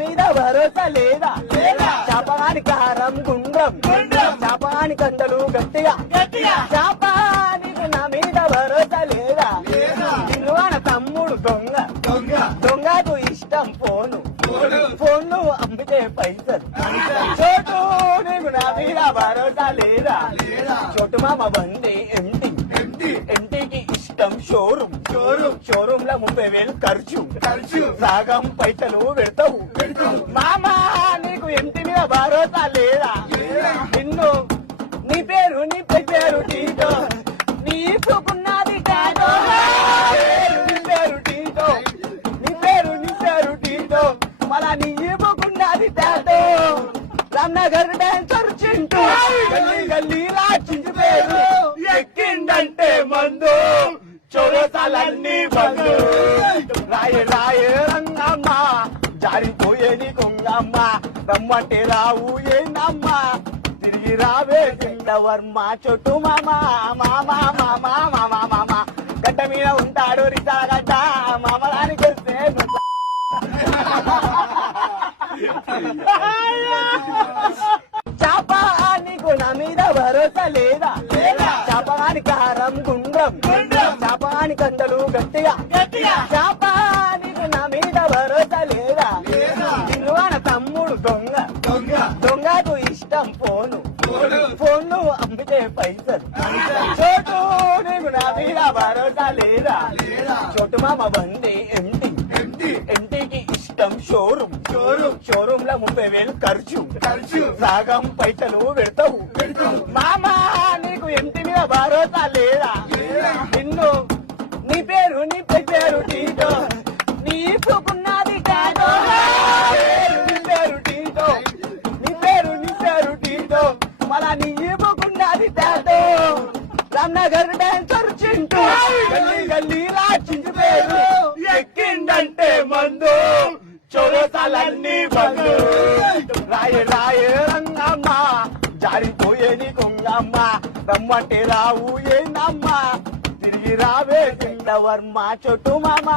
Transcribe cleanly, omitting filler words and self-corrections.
మీద భరోసా లేదా చాపాని కారం గుండ్రం చాపాని కండలు గట్టిగా చాపానికి నా మీద భరోసా లేదా నిర్వాణ తమ్ముడు దొంగ దొంగకు ఇష్టం ఫోన్లు అమ్మితే పైసలు చోటు నీకు నా మీద భరోసా లేదా చోటు మామ బండి ఎంటికి ఇష్టం షోరూమ్ లో 30,000 ఖర్చు సగం పైసలు పెడతావు మామా నీకు ఎంటి మీద భరోసా లేదా నిన్ను నీ పేరు టీటో నీకున్నది కాదో నీ పేరు టీటో మళ్ళా నీకున్నది టాటో రామ్నగర్ డాన్సర్ చింటూ గల్లీలా చించి పేరు ఎక్కిందంటే మందు చొరసాలన్నీ బందు రాయ రంగమ్మ జారిపోయే నీ కొంగమ్మ రమ్మంటే రావు ఏందమ్మ తిరిగి రావే వర్మ చొట్టు మామ గడ్డ మీద ఉంటాడు రిసాగడ్డ మామలానికి వస్తే చాపా నీకు నా మీద భరోసా లేదా చాపాని కారం గుండ్రం చాపాని కండలు గట్టిగా చాపానికి నా మీద భరోసా లేదా నిర్వాణ తమ్ముడు దొంగకు ఇష్టం ఫోన్లు అమ్మితే పైసలు చోటు నీకు నా మీద భరోసా లేదా చోటు మామ బండి ఎంటికి ఇష్టం షోరూమ్ లో 30,000 ఖర్చు సగం పైసలు పెడతావు మామా నీకు ఎంటి మీద భరోసా లేదా నిన్ను నీ పేరు టీటో నీకున్నది కాదో నీ పేరు టీటో మళ్ళా నీకున్నది టాటో రామ్నగర్ డాన్సర్ చింటూ గల్లీలా చించి పేరు ఎక్కిందంటే మందు చొరసాలన్నీ బందు రాయ రంగమ్మ జారిపోయే నీ కొంగమ్మ రమ్మంటే రావు ఏందమ్మ తిరిగి రావే వర్మ చొట్టు మామ